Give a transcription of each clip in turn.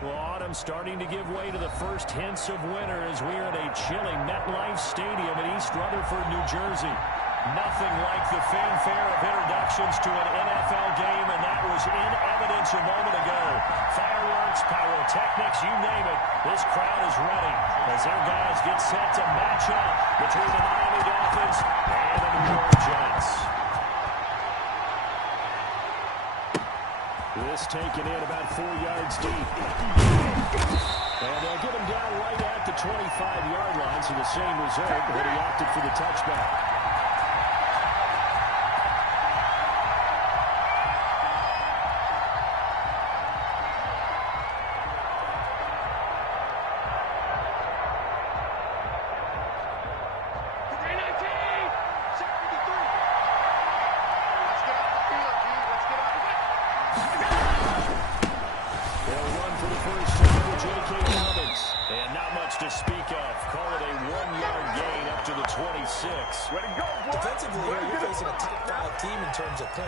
Well, autumn starting to give way to the first hints of winter as we are at a chilly MetLife Stadium in East Rutherford, New Jersey. Nothing like the fanfare of introductions to an NFL game, and that was in evidence a moment ago. Fireworks, pyrotechnics, you name it. This crowd is ready as their guys get set to match up between the Miami Dolphins and the New York Jets. This taken in about 4 yards deep. And they'll get him down right at the 25-yard line, so the same result, but he opted for the touchback.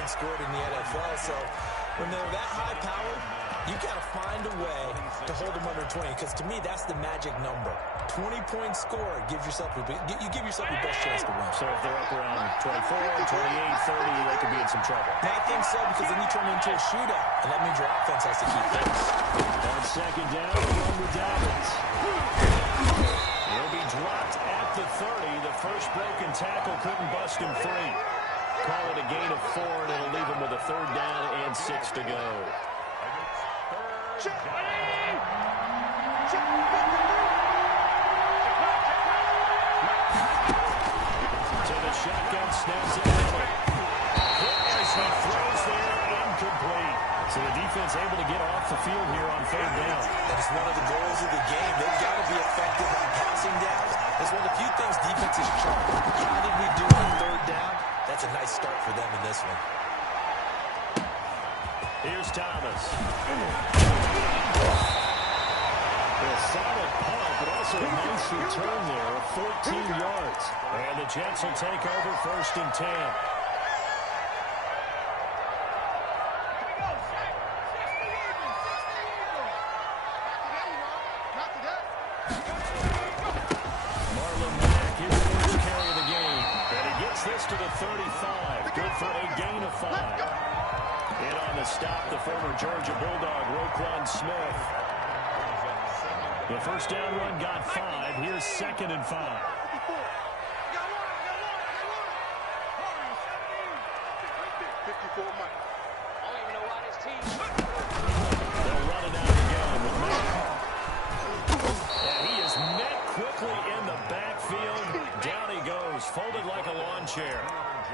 Scored in the NFL, so when they're that high powered, you got to find a way to hold them under 20, because to me that's the magic number. 20-point score gives yourself you give yourself your best chance to win. So if they're up around 24, 28, 30, they could be in some trouble. I think so, because then you turn into a shootout, and that means your offense has to keep pace. On second down, run with Dobbins. He'll be dropped at the 30. The first broken tackle couldn't bust him free. Call it a gain of 4, and it'll leave him with a 3rd down and 6 to go. To the shotgun, snaps it down. As he throws there, incomplete. So the defense able to get off the field here on 3rd down. That is one of the goals of the game. They've got to be effective on passing downs. It's one of the few things defenses try. How did we do on 3rd down? That's a nice start for them in this one. Here's Thomas. A solid punt, but also a nice return there of 14 yards. And the Jets will take over 1st and 10. This to the 35. Good for a gain of 5. And on the stop, the former Georgia Bulldog, Roquan Smith. The first down run got 5. Here's 2nd and 5. They'll run it out again with Nicco. And he is met quickly in the backfield. Down he goes, folded like a lawn chair.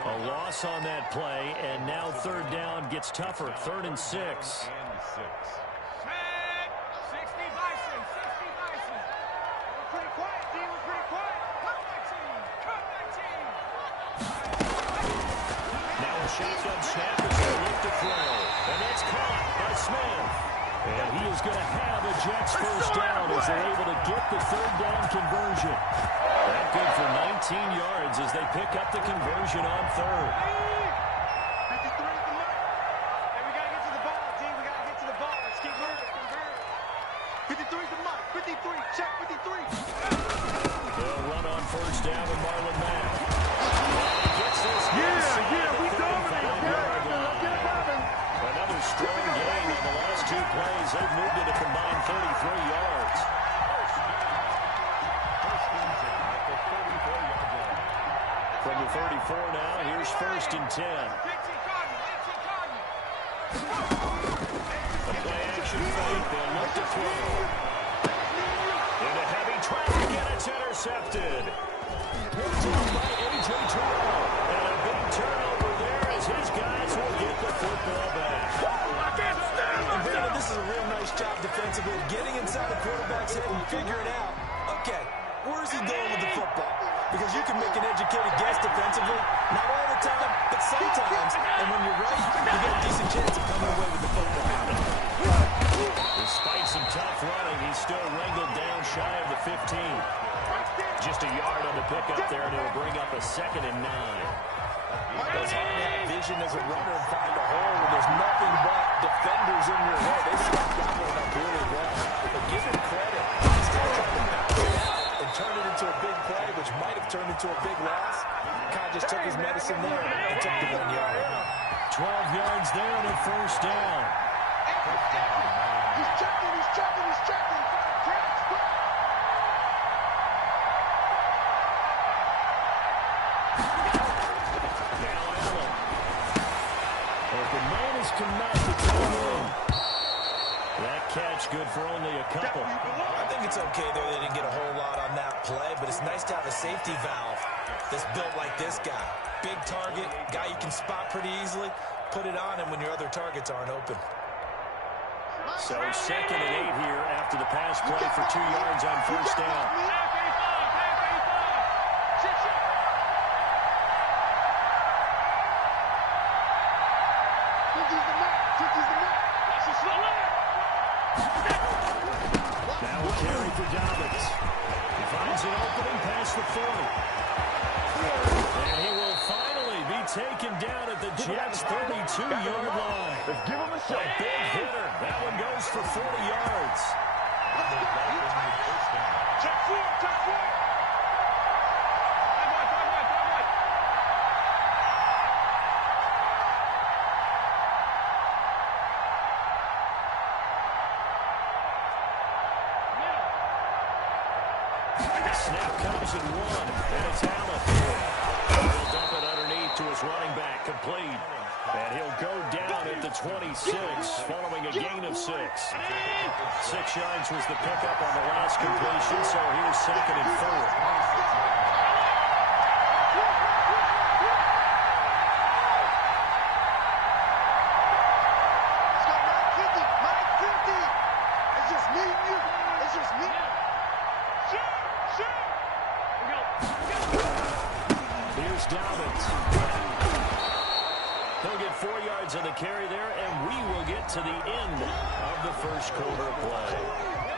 A loss on that play, and now 3rd down gets tougher. 3rd and 6. Now a shotgun snap is going to look to throw. And that's caught by Smith. And he is going to have a Jets first down as they're able to get the 3rd down conversion. That good for 19 yards as they pick up the conversion on 3rd. They'll run on 1st down with Marlon Mack. He gets this. We dominate. Another strong gain on the last 2 plays. They've moved it a combined 33 yards. From the 34 now, here's 1st and 10. A play-action fake. They'll look to throw. Into heavy traffic, and it's intercepted. Picked up by A.J. Terrell. And a big turnover there as his guys will get the football back. And Brandon, this is a real nice job defensively, getting inside the quarterback's head and figuring out, okay, where is he going with the football? Because you can make an educated guess defensively, not all the time, but sometimes. And when you're right, you get a decent chance of coming away with the football. Despite some tough running, he's still wrangled down shy of the 15. Just a yard on the pickup there, and it'll bring up a 2nd and 9. It's hard to have vision as a runner and find a hole when there's nothing but defenders in your way. They stopped that one up really well. But give him credit. He still tried to knock it out and turn it into a big play, which might have turned into a big loss. Kind of just took his medicine there and took the 1 yard. 12 yards there and a first down. He's checking, he's checking, he's checking. Catch good for only a couple. I think it's okay there. They didn't get a whole lot on that play, but it's nice to have a safety valve that's built like this guy. Big target, guy you can spot pretty easily. Put it on him when your other targets aren't open. So 2nd and 8 here after the pass play for 2 yards on first down. Now a carry for Dobbins. He finds an opening past the 40. And he will finally be taken down at the Jets' 32-yard line. Let's give him a shot. A big hitter. That one goes for 40 yards. Check 4, check 4. Snap comes at 1, and it's Allen. He'll dump it underneath to his running back, complete. And he'll go down at the 26, following a gain of 6. 6 yards was the pickup on the last completion, so here's 2nd and 4. Here's Dobbins. He'll get 4 yards on the carry there, and we will get to the end of the first quarter play.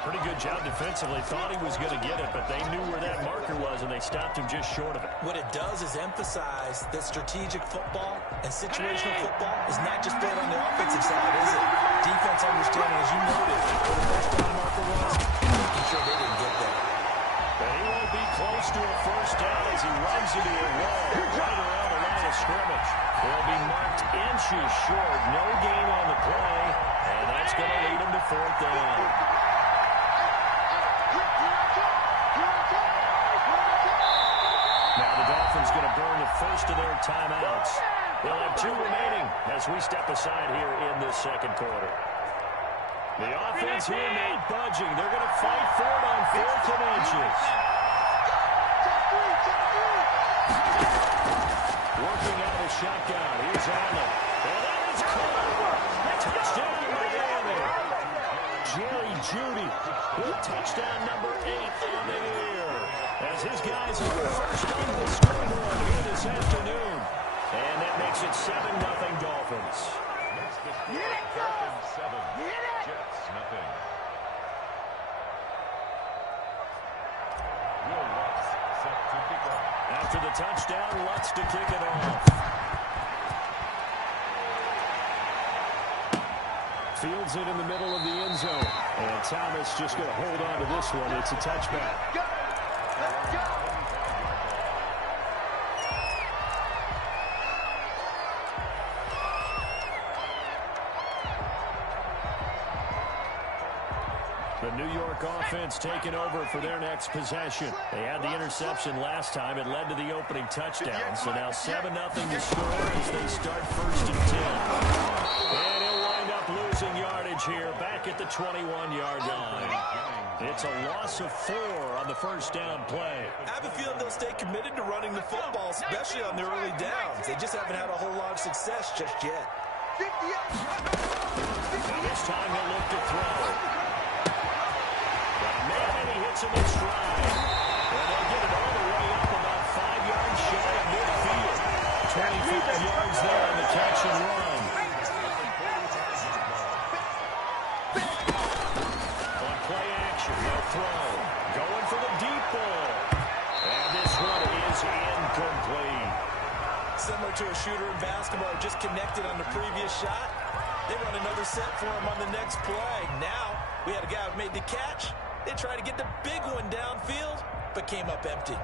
Pretty good job defensively. Thought he was going to get it, but they knew where that marker was, and they stopped him just short of it. What it does is emphasize that strategic football and situational football is not just played on the offensive side, is it? Defense understanding, as you noted, where the first down marker was, making sure they didn't get there. And he won't be close to a first down as he runs into a wall right around the line of scrimmage. He'll be marked inches short. No gain on the play, and that's going to lead him to 4th down. Now the Dolphins going to burn the first of their timeouts. They'll have 2 remaining as we step aside here in this second quarter. The offense here not budging. They're going to fight for it on 4th and inches. Working out of the shotgun. Here's Allen. And that is caught. Touchdown Miami. Jerry Jeudy with touchdown number 8 on the year. As his guys are first on the scoreboard here this afternoon. And that makes it 7-0 Dolphins. Dolphins 7, Jets nothing. Will Lutz set to kick off. After the touchdown, Lutz to kick it off. Fields it in the middle of the end zone. And Thomas just going to hold on to this one. It's a touchback. Let's go. The New York offense taking over for their next possession. They had the interception last time. It led to the opening touchdown. So now 7-0 to score as they start 1st and 10. And he'll wind up losing yardage here back at the 21-yard line. It's a loss of 4 on the first down play. I have a feeling they'll stay committed to running the football, especially on their early downs. They just haven't had a whole lot of success just yet. Now this time he'll look to throw. And he hits him in stride. And they'll get it all the way up about 5 yards shy of midfield. 25 yards there on the catch and run. On play action, they'll throw. Going for the deep ball. And this one is incomplete. Similar to connected on the previous shot. They run another set for him on the next play. Now, we had a guy who made the catch. They tried to get the big one downfield, but came up empty.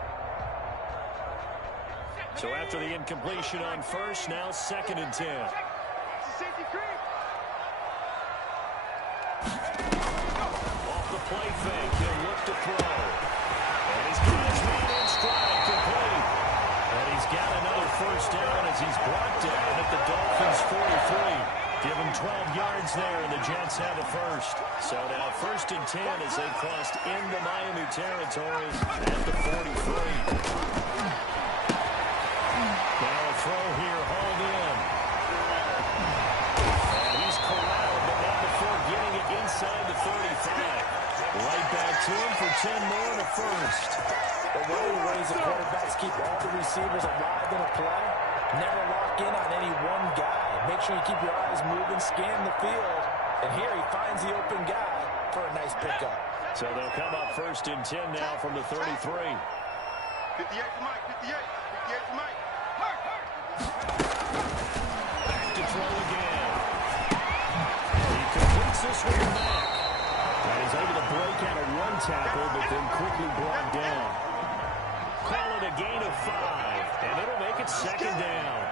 So after the incompletion on first, now 2nd and 10. Off the play fake, he'll look to throw. And he's got his man in stride, complete. And he's got another first down as he's brought down at the Dolphins' 43. Give him 12 yards there, and the Jets have a first. So now 1st and 10 as they crossed into Miami territory at the 43. Now a throw here, hauled in. And he's corralled, but not before getting it inside the 35. Right back to him for 10 more and a first. But one of the ways the quarterbacks keep all the receivers alive in a play, never lock in on any one guy. Make sure you keep your eyes moving, scan the field. And here he finds the open guy for a nice pickup. So they'll come up 1st and 10 now from the 33. 58 to Mike, 58. 58 to Mike. Back to throw again. He completes this one back. And he's able to break out of one tackle, but then quickly brought down. Call it a gain of 5, and it'll make it 2nd down.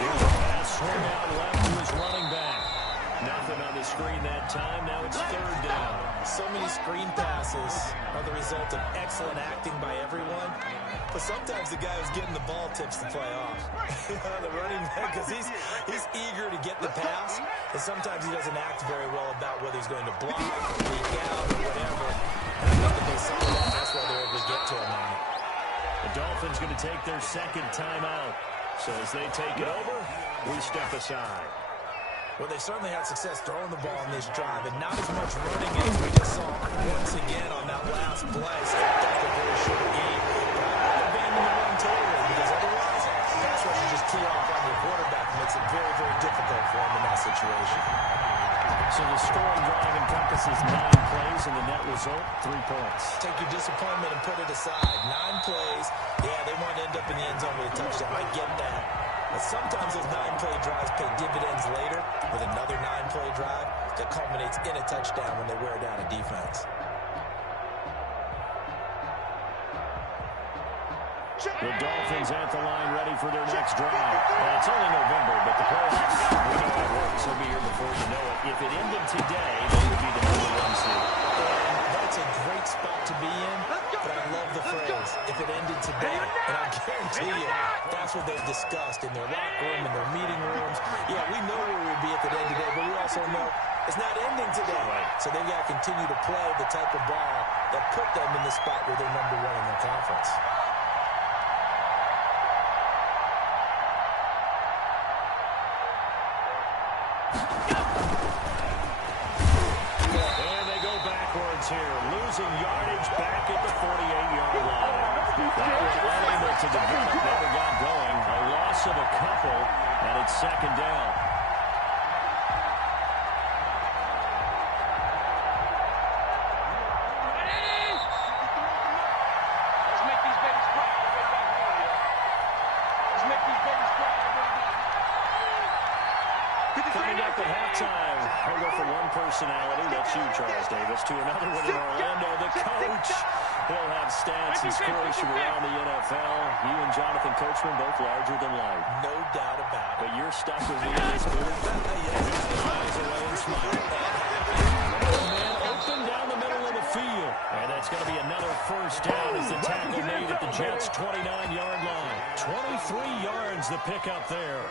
Here's a pass swung out left to his running back. Nothing on the screen that time. Now it's 3rd down. So many screen passes are the result of excellent acting by everyone. But sometimes the guy who's getting the ball tips the play off. The running back, because he's eager to get the pass. And sometimes he doesn't act very well about whether he's going to block, leak out, or whatever. And I think that they saw that. That's why they're able to get to him on it. The Dolphins going to take their 2nd timeout. So as they take it over, we step aside. Well, they certainly had success throwing the ball in this drive, and not as much running as we just saw once again on that last play. Stepped up a very short game. But I wouldn't abandon the run totally, because otherwise, pass rush just tee off on your quarterback. Makes it very, very difficult for him in that situation. So the scoring drive encompasses 9 plays, and the net result, 3 points. Take your disappointment and put it aside. 9 plays. Yeah, they want to end up in the end zone with a touchdown. I get that. But sometimes those 9-play drives pay dividends later with another 9-play drive that culminates in a touchdown when they wear down a defense. The Dolphins at the line ready for their next drive. Well, it's only November, but the playoffs, we know how it works. They'll be here before you know it. If it ended today, they would be the #1 seed. That's a great spot to be in, but I love the phrase, if it ended today. And I guarantee you, that's what they've discussed in their locker room, in their meeting rooms. Yeah, we know where we'd be at the end today, but we also know it's not ending today. So they've got to continue to play the type of ball that put them in the spot where they're #1 in their conference. Here, losing yardage back at the 48-yard line. That was unable to develop, never got going. A loss of a couple, and it's 2nd down. Let's make these babies cry. Let's make these babies cry. Coming up at halftime, I'll go from one personality, that's you, Charles Davis, to another one in Orlando, the coach. He'll have stats and scores from around the NFL. You and Jonathan Coachman, both larger than life. No doubt about it. But you're stuck with me in this booth. Eyes away and smile. Man open down the middle of the field. And that's going to be another first down as the tackle made at the Jets' 29-yard line. 23 yards the pickup there.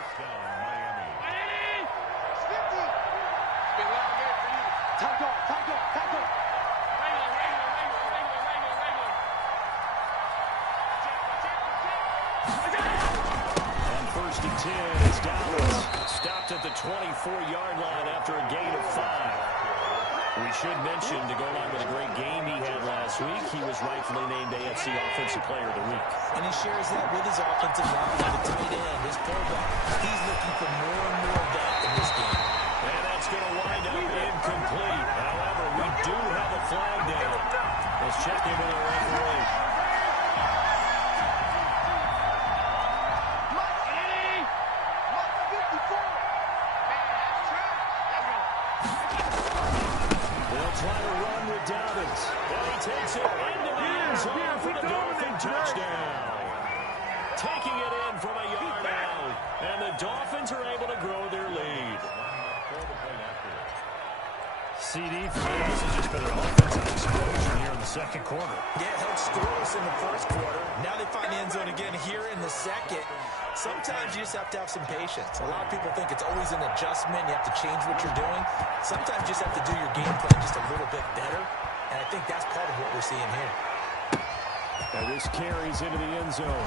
On 1st and 10, it's Dallas. Stopped at the 24-yard line after a gain of 5. We should mention, to go along with a great game he had last week, he was rightfully named AFC Offensive Player of the Week. And he shares that with his offensive line, the tight end, his fullback. He's looking for more and more of that in this game. And that's going to wind up incomplete. However, we do have a flag down. Let's check in with our referee. touchdown. Taking it in from a yard out. And the Dolphins are able to grow their lead. CD for this has just been an offensive explosion here in the second quarter. Yeah, held scoreless in the first quarter. Now they find the end zone again here in the second. Sometimes you just have to have some patience. A lot of people think it's always an adjustment. You have to change what you're doing. Sometimes you just have to do your game plan just a little bit better. And I think that's part of what we're seeing here. And this carries into the end zone.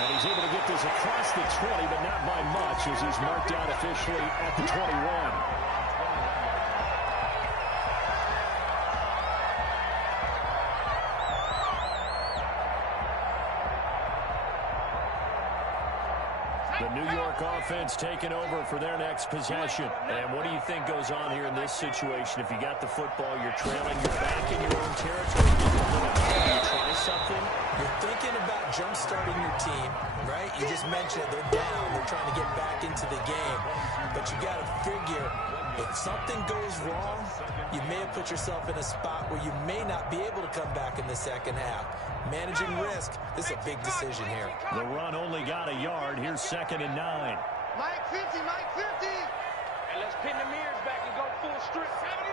And he's able to get this across the 20, but not by much, as he's marked out officially at the 21. The New York offense taking over for their next possession. And what do you think goes on here in this situation? If you got the football, you're trailing, you're back in your own territory, you try something? You're thinking about jump-starting your team, right? You just mentioned it. They're down. They're trying to get back into the game. But you got to figure, if something goes wrong, you may have put yourself in a spot where you may not be able to come back in the second half. Managing risk, this is a big decision here. The run only got a yard. Here's 2nd and 9. Mike 50, Mike 50. And let's pin the mirrors back and go full strip. 70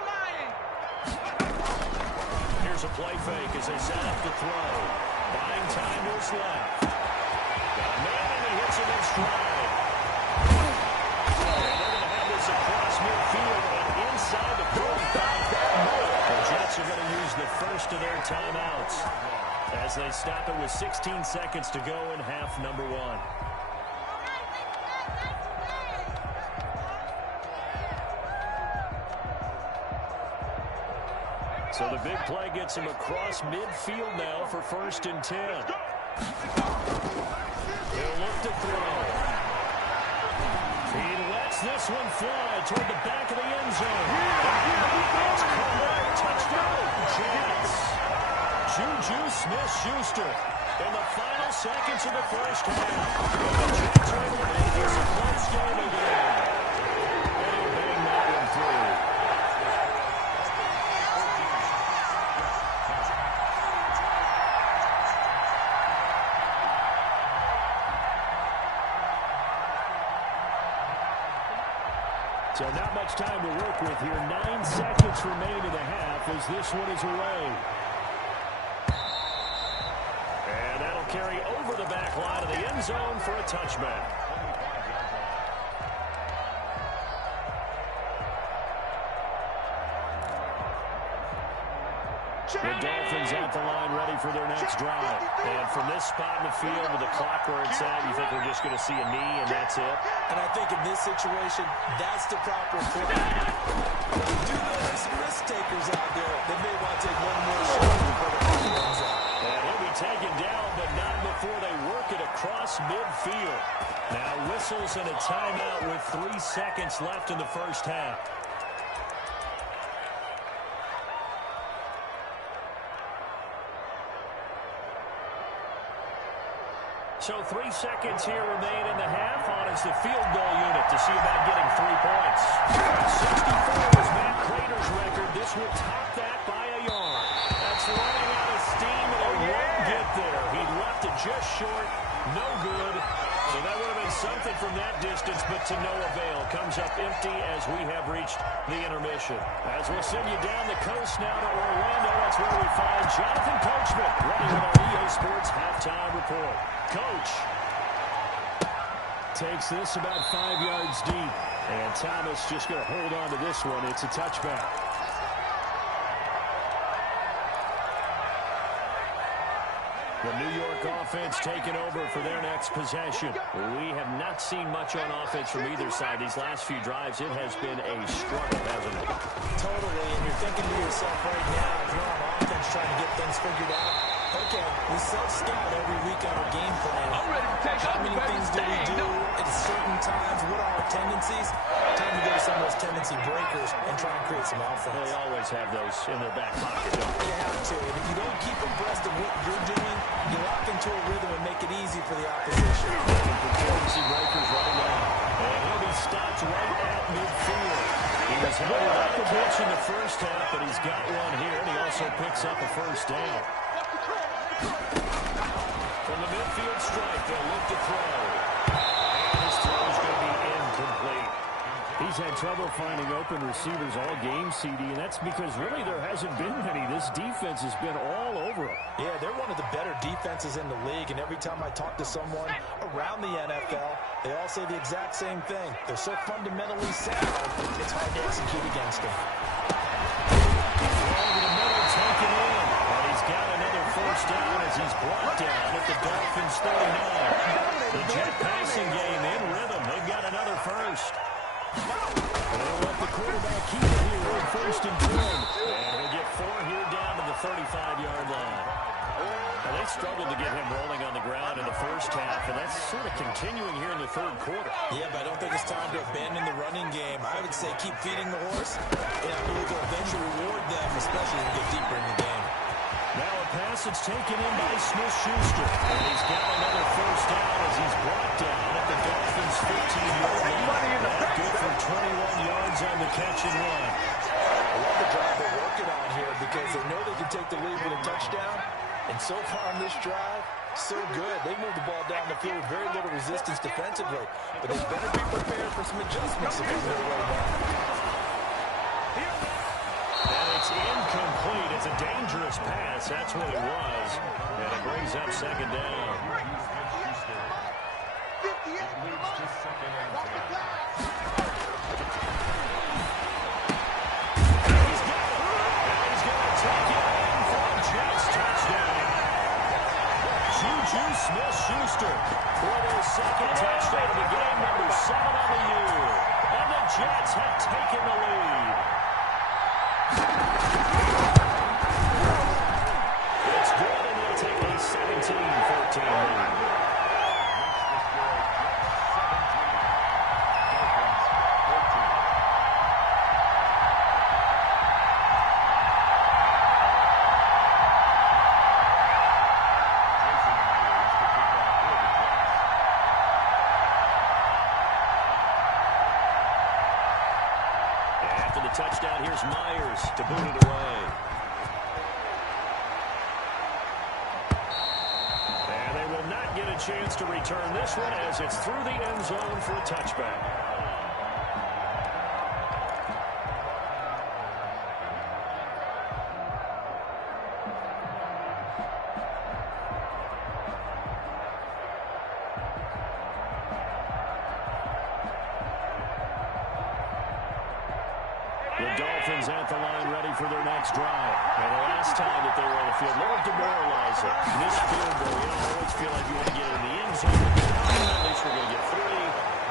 Here's a play fake as they set up to throw. Buying time to his left. Got a man and he hits him in stride. And they're going to have this across midfield and inside the 45. The Jets are going to use the first of their timeouts as they stop it with 16 seconds to go in half number 1. So the big play gets him across midfield now for 1st and 10. He'll look to throw. He lets this one fly toward the back of the end zone. That's correct. Touchdown, Jets. Juju Smith-Schuster in the final seconds of the first half. The Jets are able to make this a close game again. And he'll bang that one through. So not much time to work with here. 9 seconds remain in the half as this one is away. And that'll carry over the back line of the end zone for a touchback. The Dolphins at the line ready for their next drive. And from this spot in the field with the clock where it's at, you think we're just going to see a knee and that's it? And I think in this situation, that's the proper play. But you do know there's some risk takers out there that may want to take one more shot before the ball runs out. And he'll be taken down, but not before they work it across midfield. Now whistles and a timeout with 3 seconds left in the first half. So 3 seconds here remain in the half on as the field goal unit to see about getting 3 points. 64 is Matt Crater's record. This will top that by a yard. That's running out of steam, and it won't get there. He left it just short. No good. So that would have been something from that distance, but to no avail. Comes up empty as we have reached the intermission. As we'll send you down the coast now to Orlando, that's where we find Jonathan Coachman running with our EA Sports Halftime Report. Coach takes this about 5 yards deep, and Thomas just going to hold on to this one. It's a touchback. The New York offense taking over for their next possession. We have not seen much on offense from either side. These last few drives, it has been a struggle, hasn't it? Totally, and you're thinking to yourself right now, if you're on offense trying to get things figured out, okay, we self-scout every week on our game plan. I'm ready to take How many things do we do at certain times? What are our tendencies? Time to go to some of those tendency breakers and try and create some offense. They always have those in their back pocket, don't they? You have to. And if you don't keep abreast of what you're doing, you lock into a rhythm and make it easy for the opposition. Tendency breakers right now. And he'll be stopped right at midfield. He was held without the pitch in the first half, but he's got one here, and he also picks up a first down. They'll look to throw. And his throw is going to be incomplete. He's had trouble finding open receivers all game, CD, and that's because really there hasn't been many. This defense has been all over them. Yeah, they're one of the better defenses in the league, and every time I talk to someone around the NFL, they all say the exact same thing. They're so fundamentally sound, it's hard to execute against them. Over the middle, taken in, and he's got another first down as he's brought down at the Dolphins' 39. The jet passing game in rhythm. They've got another first. And they'll let the quarterback keep it here on 1st and 10. And he'll get 4 here down to the 35-yard line. Now, they struggled to get him rolling on the ground in the first half, and that's sort of continuing here in the third quarter. Yeah, but I don't think it's time to abandon the running game. I would say keep feeding the horse, and I believe they'll eventually reward them, especially as we get deeper in the game. Now a pass that's taken in by Smith-Schuster. And he's got another first down as he's brought down at the Dolphins' 15-yard line. That good for 21 yards on the catch and run. I love the drive they're working on here because they know they can take the lead with a touchdown. And so far on this drive, so good. They moved the ball down the field with very little resistance defensively. But they better be prepared for some adjustments if they go away now. And it's incomplete. It's a dangerous pass. That's what it was. And it brings up second down. 58 leads to second and 10. He's got it. And he's going to take it in for a Jets touchdown. Juju Smith-Schuster for their second touchdown of the game, number 7 on the year. And the Jets have taken the lead. It's good, and they'll take a 17-14 lead. After the touchdown, here's Myers to boot it away. And they will not get a chance to return this one as it's through the end zone for a touchback. The Dolphins at the line ready for their next drive. And the last time that they were on the field, a little demoralizing. This field goal, you always feel like you want to get in the end zone. At least we're going to get 3.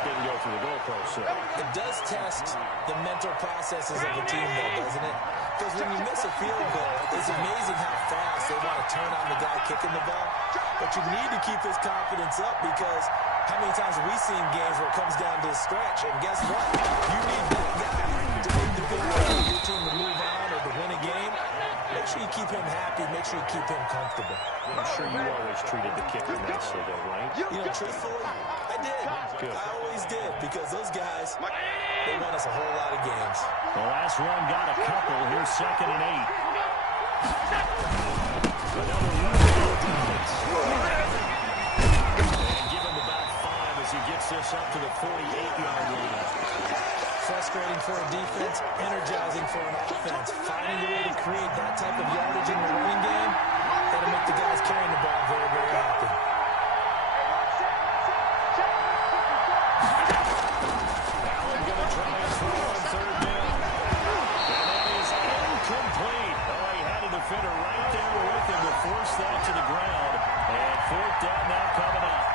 Didn't go through the goalpost. So it does test the mental processes of a team, though, doesn't it? Because when you miss a field goal, it's amazing how fast they want to turn on the guy kicking the ball. But you need to keep his confidence up because how many times have we seen games where it comes down to a stretch? And guess what? You need that guy to make the field goal for your team to move on or to win a game. Make sure you keep him happy. Make sure you keep him comfortable. I'm sure you always treated the kicker nicely, though, right? You know, truthfully, I did. Good. I always did because those guys, they won us a whole lot of games. The last one got a couple. Here's 2nd and 8. Another run defense. And give him about 5 as he gets this up to the 48-yard line. Frustrating for a defense, energizing for an offense. Finding a way to create that type of yardage in the running game, that'll make the guys carrying the ball very, very happy. Allen going to try and throw on 3rd down. And that is incomplete. Oh, he had a defender right there with him to force that to the ground. And 4th down now coming up.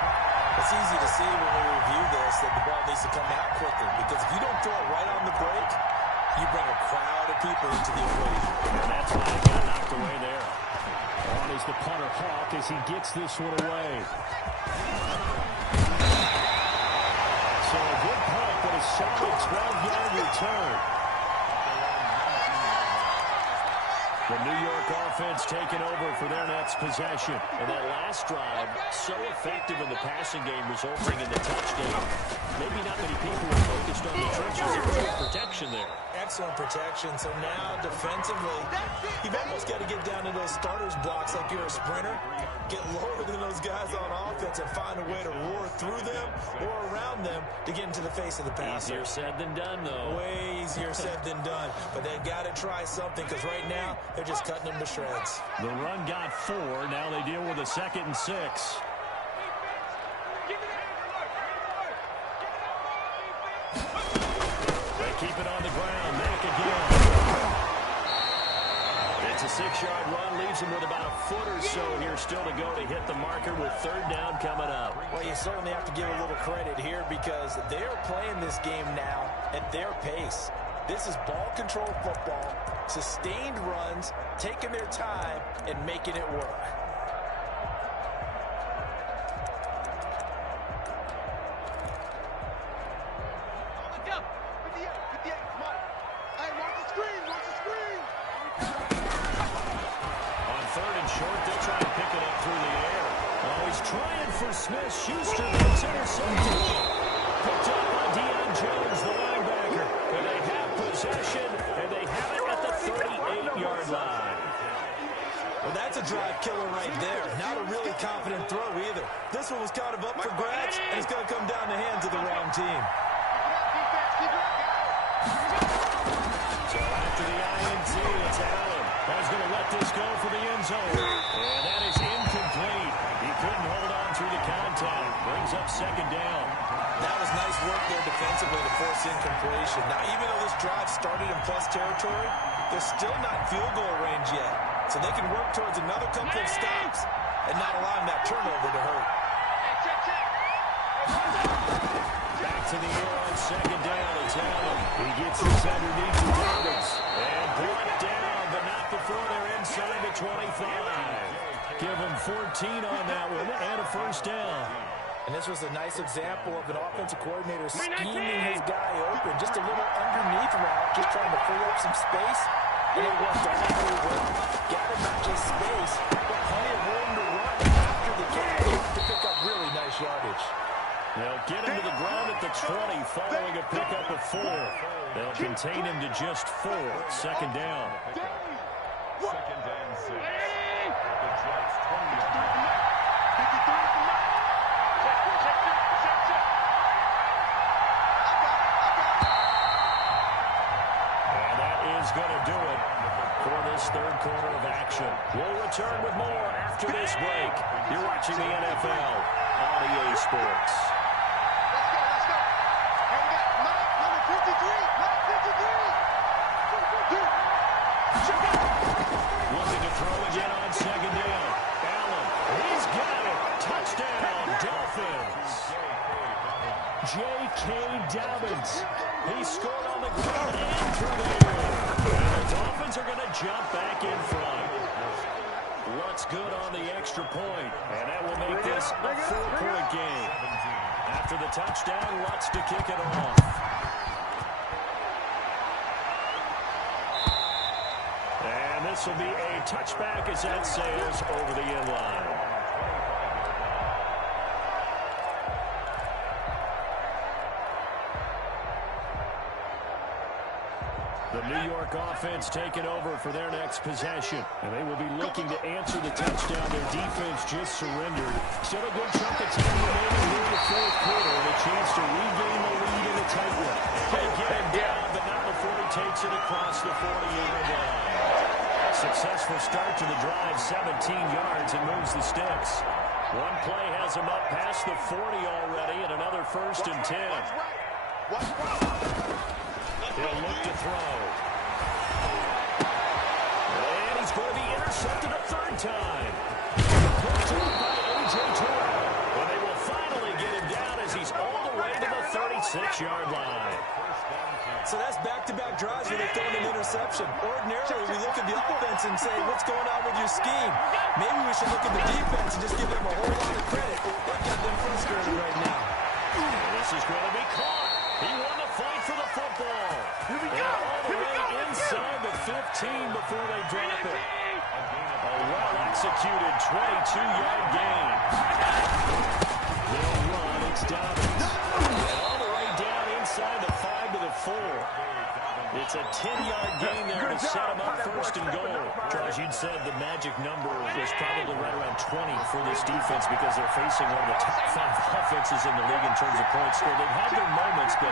It's easy to see when we review this that the ball needs to come out quicker because if you don't throw it right on the break, you bring a crowd of people into the equation. And that's why he got knocked away there. On is the punter Hawk as he gets this one away. So a good punt, but a solid 12-yard return. The New York offense taking over for their next possession. And that last drive, so effective in the passing game, resulting in the touchdown. Maybe not many people were focused on the trenches. There was good protection there. Excellent protection. So now defensively, you've almost got to get down to those starters blocks like you're a sprinter. Get lower than those guys on offense and find a way to roar through them or around them to get into the face of the passer. Easier said than done, though. Way easier said than done. But they've got to try something because right now they're just cutting them to shreds. The run got 4. Now they deal with a 2nd and 6. Keep it on the ground. Mack again. It's a 6-yard run. Leaves him with about a foot or so here still to go to hit the marker with 3rd down coming up. Well, you certainly have to give a little credit here because they're playing this game now at their pace. This is ball control football, sustained runs, taking their time, and making it work. Schuster gets intercepted. Picked up by Deion Jones, the linebacker. And they have possession, and they have it at the 38-yard line. Well, that's a drive killer right there. Not a really confident throw either. This one was kind of up for grabs, and it's going to come down the hands of the wrong team. So after the INT, it's Allen. He's going to let this go for the end zone. And that is incomplete. He couldn't hold on through the contact. Brings up 2nd down. That was nice work there defensively to force incompletion. Now, even though this drive started in plus territory, they're still not in field goal range yet. So they can work towards another couple of stops and not allowing that turnover to hurt. Back to the air on 2nd down. It's Allen. He gets this underneath the Davis. And brought down, but not before they're inside the 25. Give him 14 on that one and a 1st down. And this was a nice example of an offensive coordinator scheming his guy open. Just a little underneath route, just trying to free up some space. And it worked all the way well. Got him not just space, but plenty of room to run after the catch to pick up really nice yardage. They'll get him to the ground at the 20 following a pickup of 4. They'll contain him to just 4. 2nd down. 2nd and 6. Going to do it for this 3rd quarter of action. We'll return with more after this break. You're watching the NFL on EA Sports. Let's go. Hey, we got number 53. Looking to throw again on 2nd down. Allen, he's got it. Touchdown, Dolphins. J.K. Dobbins. He scored on the ground and through the air. The Dolphins are going to jump back in front. What's good on the extra point? And that will make this a 4-point game. After the touchdown, Lutz to kick it off. And this will be a touchback as that sails over the end line. The New York offense taking over for their next possession. And they will be looking to answer the touchdown. Their defense just surrendered. Still a good chunk of time remaining here in the 4th quarter. And a chance to regain the lead in a tight one. They get him down, but not before he takes it across the 40-yard line. Successful start to the drive, 17 yards, and moves the sticks. One play has him up past the 40 already, and another 1st and 10. He'll look to throw. And he's going to be intercepted a 3rd time. Picked up by A.J. Terrell. And they will finally get him down as he's all the way to the 36-yard line. So that's back-to-back drives where they're throwing an interception. Ordinarily, we look at the offense and say, what's going on with your scheme? Maybe we should look at the defense and just give them a whole lot of credit. They've got them frustrated right now. And this is going to be caught. He won the fight for the football. Here we go. All the way inside the 15 before they drop it. A well-executed 22-yard gain. They'll run. It's Dobbins. And all the way down inside the 5 to the 4. It's a is probably right around 20 for this defense because they're facing one of the top 5 offenses in the league in terms of points scored. They've had their moments, but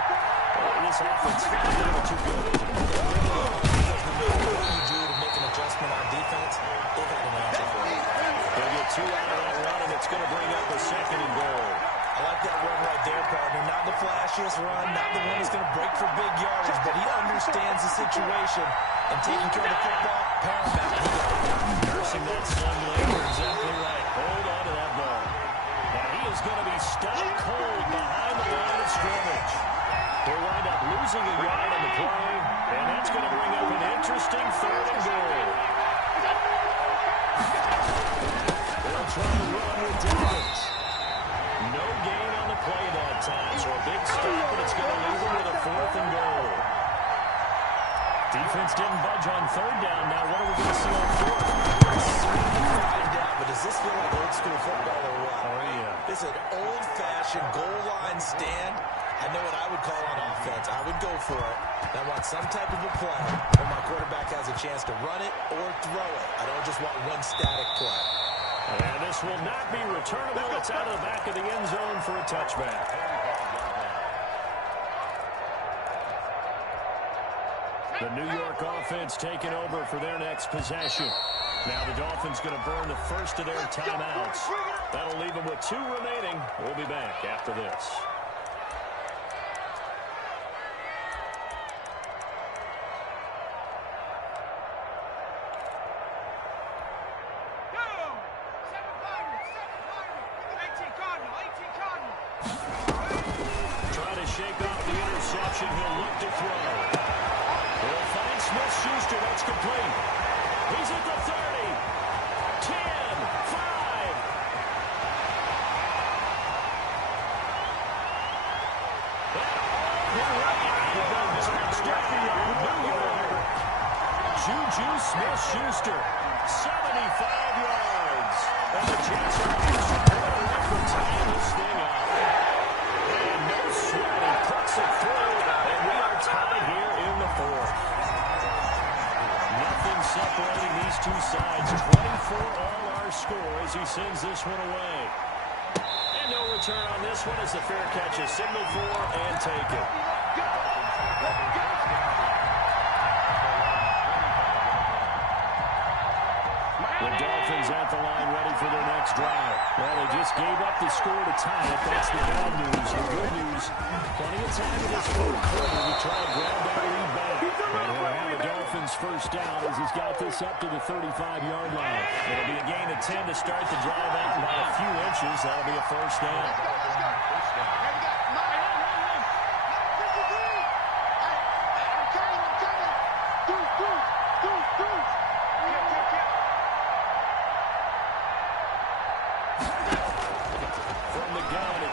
this offense is never too good, isn't it? What do you do to make an adjustment on defense? They've had an answer for it. They'll get 2 out of that run, and it's going to bring up a 2nd and goal. I like that run right there, partner. Not the flashiest run, not the one that's going to break for big yardage, but he understands the situation, and taking care of the football, paramount. Nursing that slung leg, you're exactly right. Hold on to that ball. Now he is going to be stopped cold behind the line of scrimmage. He'll wind up losing a yard on the play, and that's going to bring up an interesting 3rd and goal. They'll try to run with Davis. No gain on the play that time, so a big stop, and it's going to leave him with a 4th and goal. Defense didn't budge on 3rd down. Now what are we going to see on 4th? Find out, but does this feel like old school football or what? Oh, yeah. This is an old-fashioned goal line stand. I know what I would call on offense. I would go for it. I want some type of a play where my quarterback has a chance to run it or throw it. I don't just want one static play. And this will not be returnable. It's out of the back of the end zone for a touchback. The New York offense taking over for their next possession. Now the Dolphins going to burn the first of their timeouts. That'll leave them with 2 remaining. We'll be back after this. Trying to shake off the interception. He'll look to throw. He'll find Smith-Schuster. That's complete. He's at the 30. 10, 5. Juju Smith-Schuster, 75 yards. And the Jets are extra point for tying this thing up. And no sweat, he puts it through, and we are tied here in the 4th. Nothing separating these 2 sides. 24 all our score as he sends this one away. And no return on this one as the fair catch is signaled for and taken. The Dolphins at the line ready for their next drive. Well, they just gave up the score to tie it. That's the bad news. The good news, plenty of time in this 4th quarter to try to grab that lead back. And he'll have the Dolphins first down as he's got this up to the 35-yard line. It'll be a gain of 10 to start the drive out by a few inches. That'll be a first down.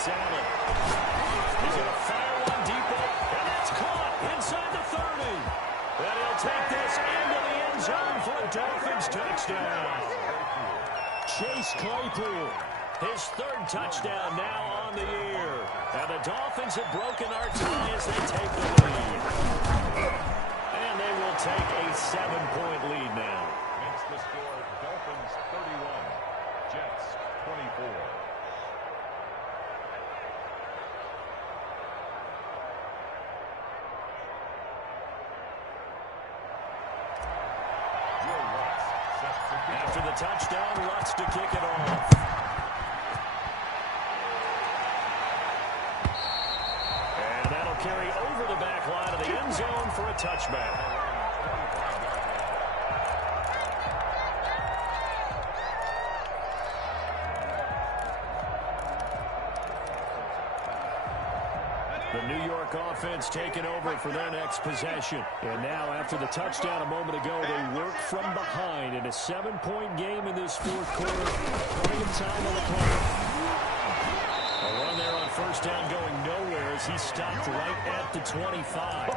It's Allen. He's going to fire one deep, and that's caught inside the 30. And he'll take this into the end zone for a Dolphins touchdown. Chase Claypool, his 3rd touchdown now on the year. And the Dolphins have broken our tie as they take the lead. And they will take a 7-point lead now. Makes the score Dolphins 31, Jets 24. After the touchdown, Lutz to kick it off. And that'll carry over the back line of the end zone for a touchback. The New York offense taking over for their next possession. And now, after the touchdown a moment ago, they work from behind in a 7-point game in this 4th quarter. Plenty of time on the clock. A run there on first down going nowhere as he stopped right at the 25.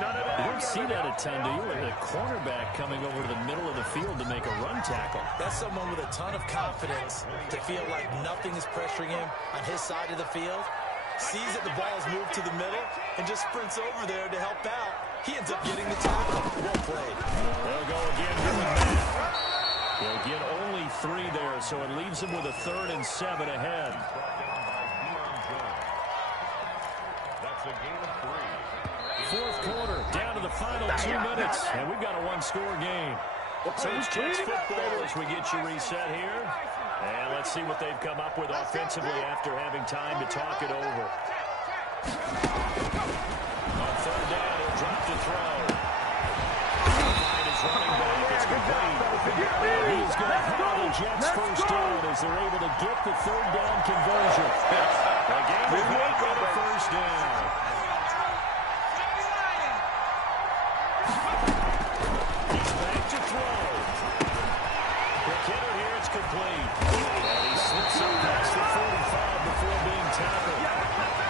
None of that. You don't see that a ton, do you? A cornerback coming over to the middle of the field to make a run tackle. That's someone with a ton of confidence to feel like nothing is pressuring him on his side of the field. Sees that the ball is moved to the middle and just sprints over there to help out. He ends up getting the tackle. Well played. They'll go again with the man. He'll get only 3 there, so it leaves him with a 3rd and 7 ahead. That's a gain of 3. 4th quarter, down to the final 2 minutes, and we've got a 1-score game. So it's Jets football as we get you reset here. And let's see what they've come up with offensively after having time to talk it over. On 3rd down, he'll drop to throw. Line is running back. It's complete. He's going to have the Jets first down as they're able to get the 3rd down conversion. The game is made for the first down. He's back to throw. The hitter here, it's complete. And he slips up past the 45 before being tackled.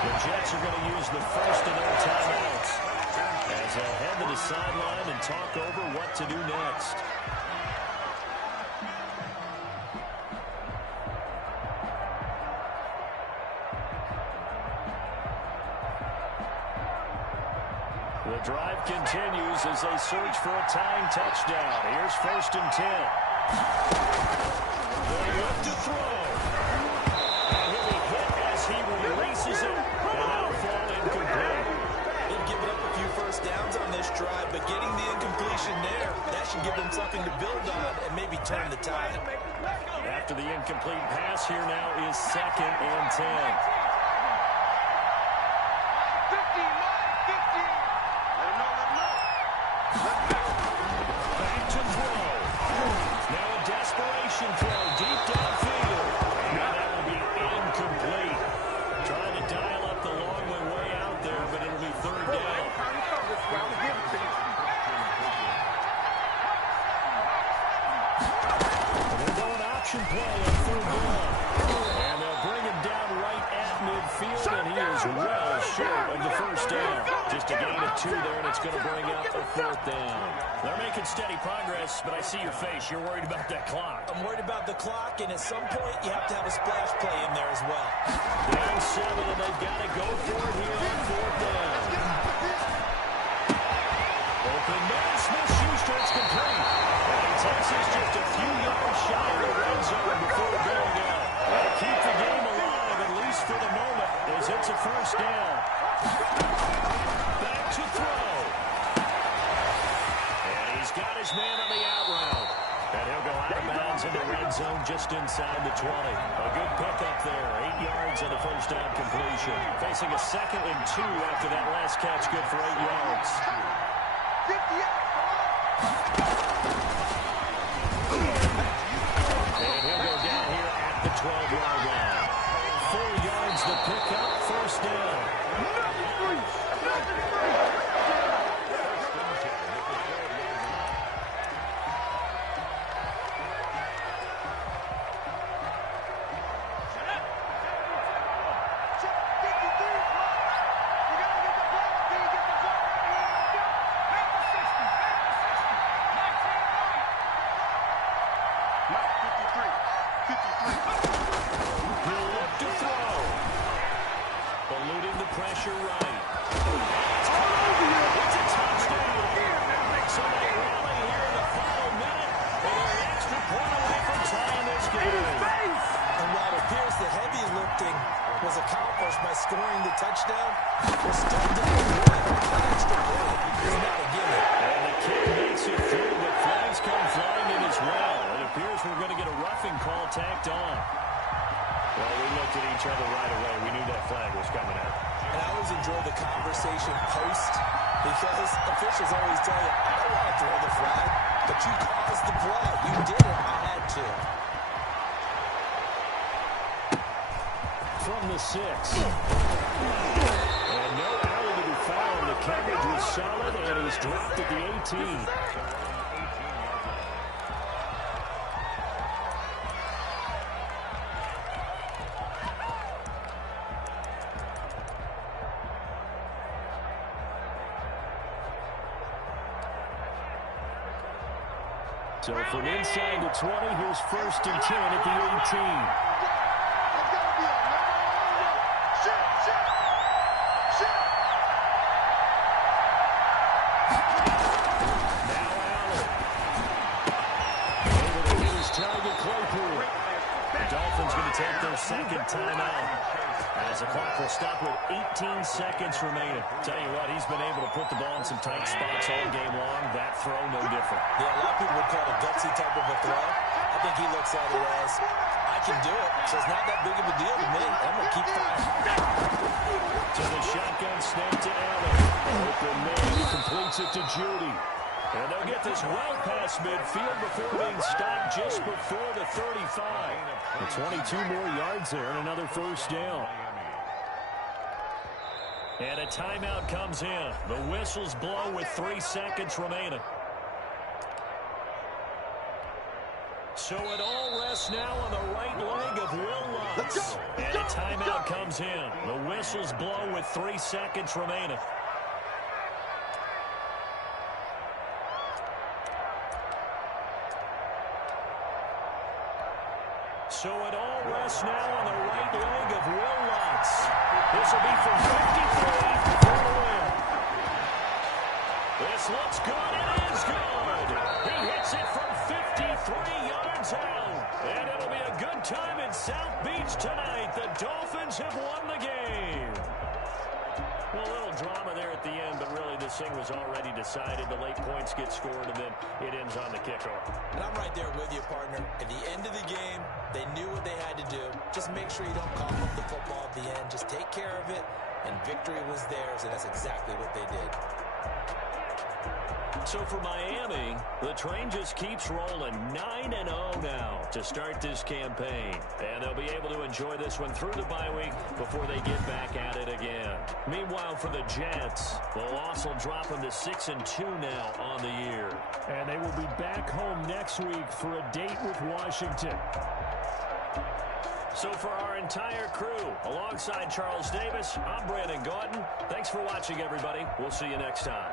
The Jets are going to use the first of their timeouts as they'll head to the sideline and talk over what to do next. The drive continues as they search for a tying touchdown. Here's 1st and 10. They look to throw. And he'll be hit as he releases it, and that'll fall incomplete. They've given up a few first downs on this drive, but getting the incompletion there, that should give them something to build on and maybe turn the tide. After the incomplete pass, here now is 2nd and 10. 15. Back to throw. Now a desperation throw deep downfield. Now that will be incomplete. Trying to dial up the long way out there, but it'll be 3rd down. They're going option play on 3rd down. And they'll bring him down right at midfield, and he is well short of the first down. Just a gain of 2 there, and it's going to bring up a 4th down. They're making steady progress, but I see your face. You're worried about that clock. I'm worried about the clock, and at some point, you have to have a splash play in there as well. Down 7, and they've got to go for it here on 4th down. Open man, Smith-Schuster, it's complete. And he takes us just a few yards shy of the red zone before going out. That'll keep the game alive, at least for the moment, as it's a 1st down. Back to throw. And he's got his man on the out route. And he'll go out of bounds in the red zone just inside the 20. A good pickup there. 8 yards on the first down completion. Facing a 2nd and 2 after that last catch. Good for 8 yards. And he'll go down here at the 12-yard line. 4 yards the pickup. First down. Pressure right. It's a touchdown. So they rally here in the final minute, and they're an extra point away from tying this game. And while it appears the heavy lifting was accomplished by scoring the touchdown, we're still down an extra point. It's not a gimme. And the kick makes it through, but flags come flying in as well. It appears we're going to get a roughing call tacked on. Well, we looked at each other right away. We knew that flag was coming out. And I always enjoy the conversation post because officials always tell you, I don't want to throw the flag, but you caused the play. You did it. I had to. From the 6. And no alley to be found. The coverage was solid, and he's dropped at the 18. So from inside the 20, here's 1st and 10 at the 18. Now Allen. Able to get his timeout. As the clock will stop with 18 seconds remaining. Tell you what, he's been able to put the ball in some tight spots all game long. That throw, no different. Yeah, a lot of people would call it a gutsy type of a throw. I think he looks at it as, I can do it, so it's not that big of a deal to me. I'm going to keep firing. To the shotgun snap to Allen. Open man, he completes it to Judy. And they'll get this well past midfield before being stopped just before the 35. And 22 more yards there and another first down. And a timeout comes in. The whistles blow with 3 seconds remaining. So it all rests now on the right leg of Will Lutz. And a timeout comes in. The whistles blow with 3 seconds remaining. So it all rests now on the right leg of Will Lutz. This will be from 53 for the win. This looks good. It is good. He hits it from 53 yards out. And it'll be a good time in South Beach tonight. The Dolphins have won the game. Well, a little drama there at the end, but really this thing was already decided. The late points get scored, and then it ends on the kickoff. And I'm right there with you, partner. At the end of the game, they knew what they had to do. Just make sure you don't cough up the football at the end. Just take care of it, and victory was theirs, and that's exactly what they did. So for Miami, the train just keeps rolling 9-0 now to start this campaign. And they'll be able to enjoy this one through the bye week before they get back at it again. Meanwhile, for the Jets, the loss will drop them to 6-2 now on the year. And they will be back home next week for a date with Washington. So for our entire crew, alongside Charles Davis, I'm Brandon Gautin. Thanks for watching, everybody. We'll see you next time.